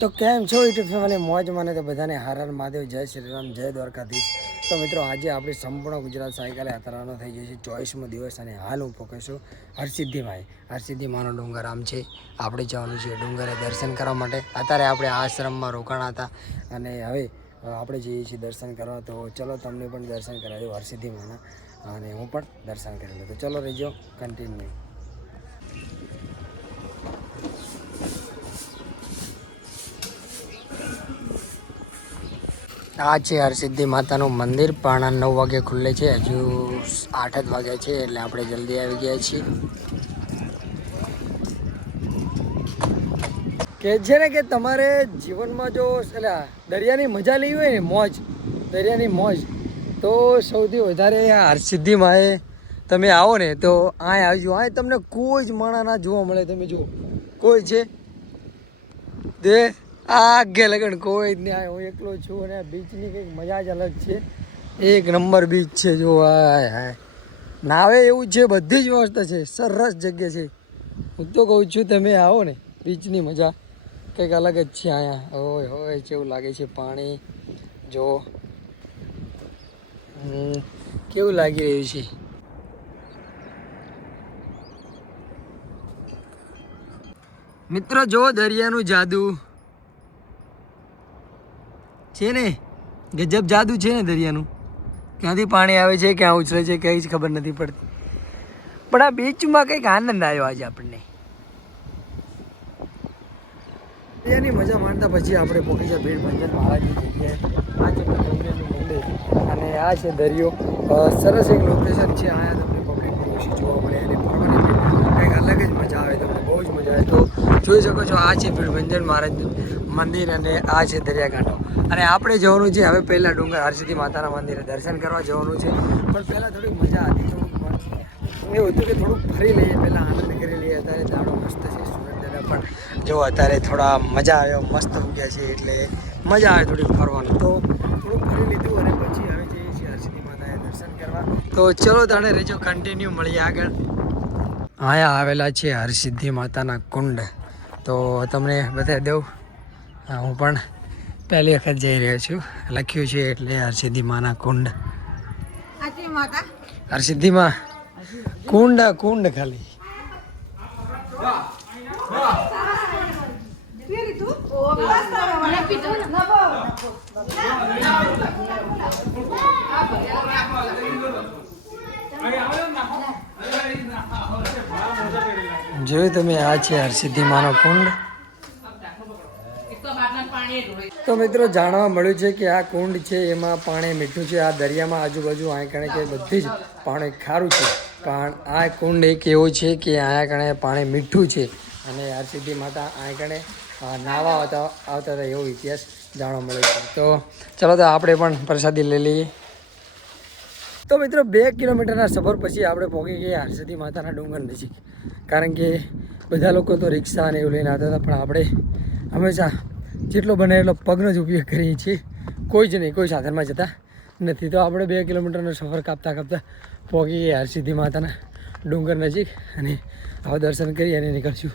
તો કેમ છો યુટ્યુબ ફેમિલી મોજ મને તો બધાને હર હર મહાદેવ જય શ્રી રામ જય દ્વારકાધીશ. તો મિત્રો આજે આપણે સંપૂર્ણ ગુજરાત સાયકલ યાત્રાનો થઈ ગયો છે 24મો દિવસ અને હાલ હું પહોંચું હરસિદ્ધિમાં. હરસિદ્ધિ માનો ડુંગર આમ છે, આપણે જવાનું છે ડુંગરે દર્શન કરવા માટે. અત્યારે આપણે આશ્રમમાં રોકાણા હતા અને હવે આપણે જઈએ છીએ દર્શન કરવા. તો ચલો તમને પણ દર્શન કરાવ્યું હરસિદ્ધિ માના અને હું પણ દર્શન કરી લઉં. તો ચલો રહેજો કન્ટિન્યુ. આ છે હરસિદ્ધિ માતાનું મંદિર. પણ 9 વાગે ખુલ્લે છે, હજુ 8 જ વાગ્યા છે એટલે આપણે જલ્દી આવી ગયા છીએ. કે છે ને કે તમારે જીવનમાં જો દરિયાની મજા લેવી હોય ને, મોજ, દરિયાની મોજ, તો સૌથી વધારે આ હરસિદ્ધિમાં તમે આવો ને તો અહીં આવજો. અહીં તમને કોઈ જ માણા ના જોવા મળે. તમે જુઓ કોઈ છે દે આગે લગન કોઈ જ નહીં. હું એકલો છું અને બીચની કંઈક મજા જ અલગ છે. એક નંબર બીચ છે. જો હાય હાય નાવે એવું છે, બધી જ વ્યવસ્થા છે, સરસ જગ્યા છે. હું તો કહું છું તમે આવો ને, બીચની મજા કંઈક અલગ જ છે. અહીંયા હોય હોય કેવું લાગે છે પાણી. જો કેવું લાગી રહ્યું છે. મિત્રો જો દરિયાનું જાદુ છે ને, ગજબ જાદુ છે ને દરિયાનું. ક્યાંથી પાણી આવે છે, ક્યાં ઉછળે છે, કંઈ જ ખબર નથી પડતી. પણ આ બીચમાં કંઈક આનંદ આવ્યો આજે આપણને. દરિયાની મજા માણતા પછી આપણે પહોંચી જાય ભીડભંજન મહારાજની જગ્યાએ. આ છે મંદિરનું મંદિર અને આ છે દરિયો. સરસ એક લોકેશન છે. અહીંયા તમને પબ્લિક ઓછી જોવા મળે અને ફરવાની કંઈક અલગ જ મજા આવે. તમને બહુ જ મજા આવે. તો જોઈ શકો છો આ છે ભીડભંજન મહારાજ મંદિર અને આ છે દરિયાકાંઠો. અને આપણે જવાનું છે હવે પહેલાં ડુંગર હરસિદ્ધિ માતાના મંદિરે દર્શન કરવા જવાનું છે. પણ પહેલાં થોડીક મજા હતી. થોડુંક એવું હતું કે થોડુંક ફરી લઈએ, પહેલાં આનંદ કરી લઈએ. અત્યારે દાડો મસ્ત છે, સુરત દાડા પણ જો અત્યારે થોડા મજા આવે મસ્ત ઉગ્યા છે એટલે મજા આવે થોડીક ફરવાનું. તો થોડુંક ફરી લીધું અને પછી હવે જઈએ છીએ હરસિદ્ધિ માતાએ દર્શન કરવા. તો ચલો તાણે રહેજો કન્ટિન્યુ, મળીએ આગળ. અહીંયા આવેલા છે હરસિદ્ધિ માતાના કુંડ. તો તમને બતાવી દઉં. હું પણ પહેલી વખત જઈ રહ્યો છું. લખ્યું છે એટલે હરસિદ્ધિ માના કુંડ. હરસિદ્ધિમાં કુંડ કુંડ ખાલી. જોયું તમે, આ છે હરસિદ્ધિ માનો કુંડ. તો મિત્રો જાણવા મળ્યું છે કે આ કુંડ છે એમાં પાણી મીઠું છે. આ દરિયામાં આજુબાજુ અહીં કણે કે બધી જ પાણી ખારું છે. પણ આ કુંડ એક એવો છે કે અહીંયા કણે પાણી મીઠું છે અને હરસિદ્ધિ માતા અહીં કણે નાવા આવતા હતા એવો ઇતિહાસ જાણવા મળ્યો છે. તો ચલો તો આપણે પણ પ્રસાદી લઈ લઈએ. તો મિત્રો 2 કિલોમીટરના સફર પછી આપણે પહોંચી ગયા હરસિદ્ધિ માતાના ડુંગર નજીક. કારણ કે બધા લોકો તો રિક્ષા અને એવું લઈને આવતા હતા, પણ આપણે હંમેશા જેટલો બને એટલો પગનો જ ઉપયોગ કરીએ છીએ. કોઈ જ નહીં, કોઈ સાધનમાં જતા નથી. તો આપણે 2 કિલોમીટરનો સફર કાપતા કાપતા પહોંચી ગયા હરસિદ્ધિ માતાના ડુંગર નજીક અને હવે દર્શન કરી અને નીકળશું.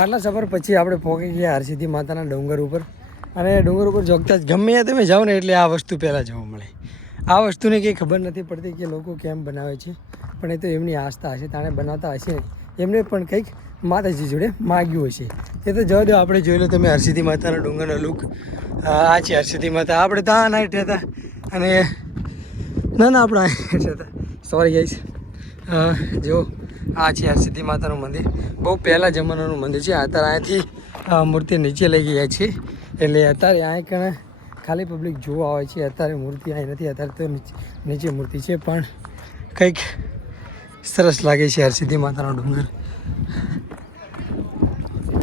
આટલા સફર પછી આપણે પહોંચી ગયા હરસિદ્ધિ માતાના ડુંગર ઉપર. અને ડુંગર ઉપર જોગતા જ ગમે ત્યાં તમે જાઓ ને એટલે આ વસ્તુ પહેલાં જોવા મળે. આ વસ્તુને કંઈ ખબર નથી પડતી કે લોકો કેમ બનાવે છે, પણ એ તો એમની આસ્થા હશે. તાણે બનાવતા હશે ને, એમને પણ કંઈક માતાજી જોડે માગ્યું હશે. એ તો જવા દો, આપણે જોઈ લો તમે હરસિદ્ધિ માતાના ડુંગરનો લુક. આ છે હરસિદ્ધિ માતા. આપણે ત્યાં નાઈટ હતા અને ના આપણે હતા, સોરી ગાઈસ. જો આ છે હરસિદ્ધિ માતાનું મંદિર. બહુ પહેલાં જમાનાનું મંદિર છે. અત્યારે અહીંયાથી મૂર્તિ નીચે લઈ ગયા છે એટલે અત્યારે અહીં કણે ખાલી પબ્લિક જોવા આવે છે. અત્યારે મૂર્તિ અહીં નથી, અત્યારે તો નીચે મૂર્તિ છે. પણ કંઈક સરસ લાગે છે હરસિદ્ધિ માતાનો ડુંગર.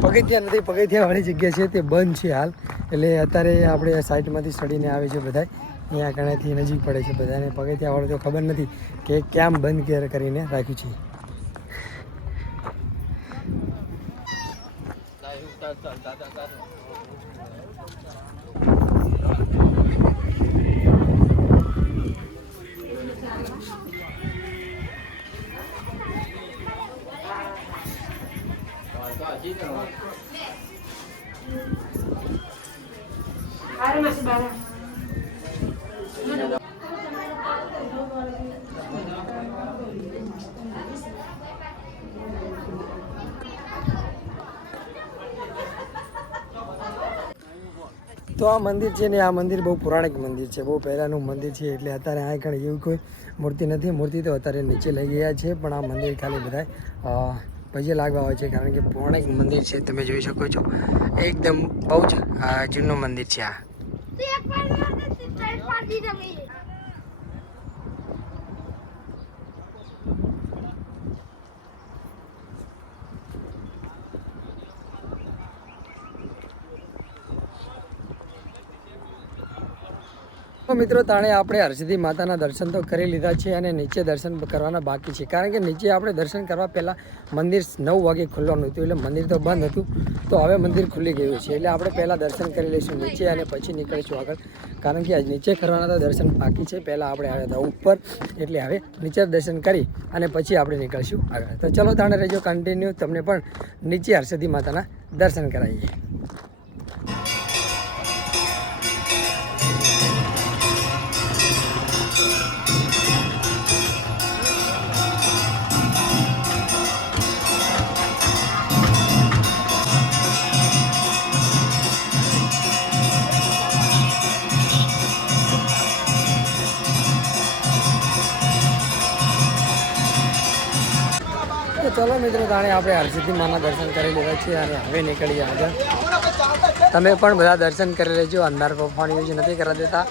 પગથિયા નથી, પગથિયાવાળી જગ્યા છે તે બંધ છે હાલ. એટલે અત્યારે આપણે સાઈડમાંથી ચડીને આવે છે બધા. અહીંયા કણેથી નજીક પડે છે બધાને. પગથિયાવાળું તો ખબર નથી કે કેમ બંધ કરીને રાખ્યું છે. તો આ મંદિર છે ને, આ મંદિર બહુ પૌરાણિક મંદિર છે, બહુ પહેલાંનું મંદિર છે. એટલે અત્યારે આ કણ એવું કોઈ મૂર્તિ નથી. મૂર્તિ તો અત્યારે નીચે લઈ ગયા છે, પણ આ મંદિર ખાલી બધા પગે લાગવા હોય છે, કારણ કે પૌરાણિક મંદિર છે. તમે જોઈ શકો છો, એકદમ બહુ જ જૂનું મંદિર છે આ. મિત્રો તાણે આપણે હરસિદ્ધિ માતાના દર્શન તો કરી લીધા છે, અને નીચે દર્શન કરવાના બાકી છે, કારણ કે નીચે આપણે દર્શન કરવા પહેલાં મંદિર 9 વાગે ખુલવાનું હતું, એટલે મંદિર તો બંધ હતું. તો હવે મંદિર ખુલી ગયું છે, એટલે આપણે પહેલાં દર્શન કરી લઈશું નીચે, અને પછી નીકળીશું આગળ, કારણ કે નીચે કરવાના તો દર્શન બાકી છે. પહેલાં આપણે આવ્યા હતા ઉપર, એટલે હવે નીચે દર્શન કરી અને પછી આપણે નીકળીશું આગળ. તો ચલો તાણે રહેજો કન્ટિન્યુ, તમને પણ નીચે હરસિદ્ધિ માતાના દર્શન કરાવીએ. તો ચલો મિત્રો, તાણે આપણે હરસિદ્ધિ માના દર્શન કરી લીધા છે, અને હવે નીકળીએ આગળ. તમે પણ બધા દર્શન કરી લેજો. અંધાર પપ્પાની યુઝ નથી કરવા દેતા.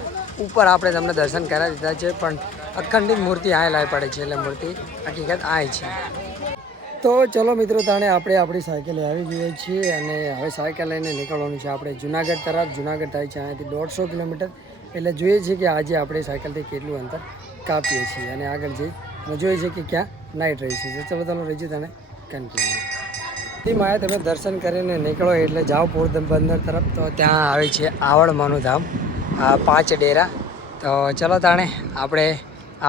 ઉપર આપણે તમને દર્શન કરાવી દીધા છે, પણ અખંડિત મૂર્તિ આ લાવી પડે છે, એટલે મૂર્તિ હકીકત આ છે. તો ચલો મિત્રો, તાણે આપણે આપણી સાયકલે આવી જઈએ છીએ, અને હવે સાયકલ લઈને નીકળવાનું છે આપણે જુનાગઢ તરફ. જુનાગઢ થાય છે અહીંયાથી 150 કિલોમીટર, એટલે જોઈએ છીએ કે આજે આપણે સાયકલથી કેટલું અંતર કાપીએ છીએ, અને આગળ જઈ અને જોઈએ છીએ કે ક્યાં નાઇટ રહી છે. ચલો ચલો રહીશું તને કન્ટિન્યુ. તે માયા તમે દર્શન કરીને નીકળો એટલે જાઓ પોરબંદર તરફ, તો ત્યાં આવે છે આવડમાનું ધામ, 5 ડેરા. તો ચલો તાણે આપણે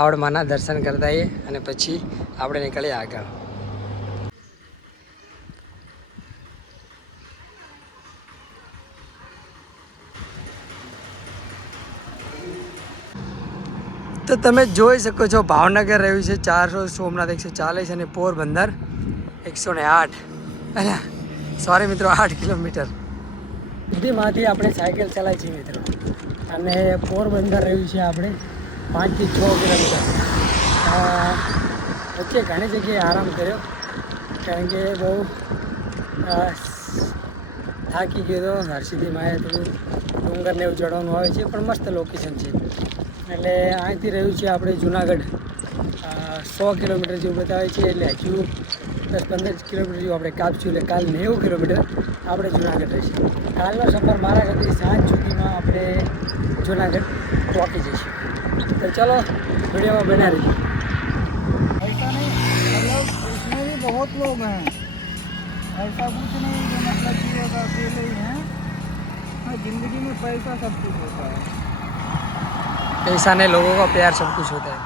આવડમાના દર્શન કરતા આવીએ, અને પછી આપણે નીકળીએ આગળ. તો તમે જોઈ શકો છો, ભાવનગર રહ્યું છે 400, સોમનાથ 140 અને પોરબંદર 108. અરે સોરી મિત્રો, 8 કિલોમીટર સુધીમાંથી આપણે સાયકલ ચલાવી છીએ મિત્રો, અને પોરબંદર રહ્યું છે આપણે 5 થી 6 કિલોમીટર. વચ્ચે ઘણી જગ્યાએ આરામ કર્યો, કારણ કે બહુ થાકી ગયો હતો. હરસિદ્ધિ માએ થોડું ડુંગરને એવું ચડવાનું આવે છે, પણ મસ્ત લોકેશન છે. એટલે અહીંથી રહ્યું છે આપણે જુનાગઢ 100 કિલોમીટર જેવું બતાવે છે, એટલે હજુ 10-15 કિલોમીટર જેવું આપણે કાપશું, એટલે કાલ 90 કિલોમીટર આપણે જુનાગઢ રહીશું. કાલનો સફર મારા ઘરથી સાંજ સુધીમાં આપણે જુનાગઢ પહોંચી જઈશું. તો ચલો વિડીયોમાં બના રહીએ. ऐसा नहीं, मतलब इसमें भी बहुत लोग हैं, ऐसा कुछ नहीं कि मतलब कि लोग अकेले ही हैं. हाँ, जिंदगी में पैसा सब कुछ होता है. पैसा ने लोगों का प्यार सब कुछ होता है.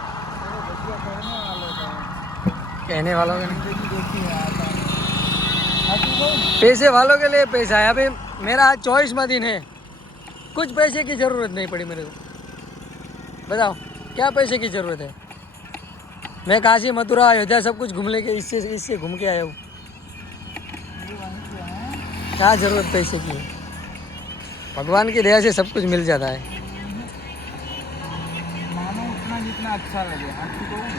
अरे भैया कहने वालों का है. कहने वालों का नहीं, जिंदगी देखी है आता है. आपको कौन? पैसे वालों के लिए पैसा है. अभी मेरा आज 24वां दिन है, कुछ पैसे की ज़रूरत नहीं पड़ी मेरे को. बताओ क्या पैसे की ज़रूरत है? मैं काशी मथुरा अयोध्या सब कुछ घूम लेके इससे घूम के आया हूँ. ये वहीं से हैं. क्या ज़रूरत पैसे की है? भगवान की दया से सब कुछ मिल जाता है. मानो उतना जितना अच्छा लगे. आपको कौन?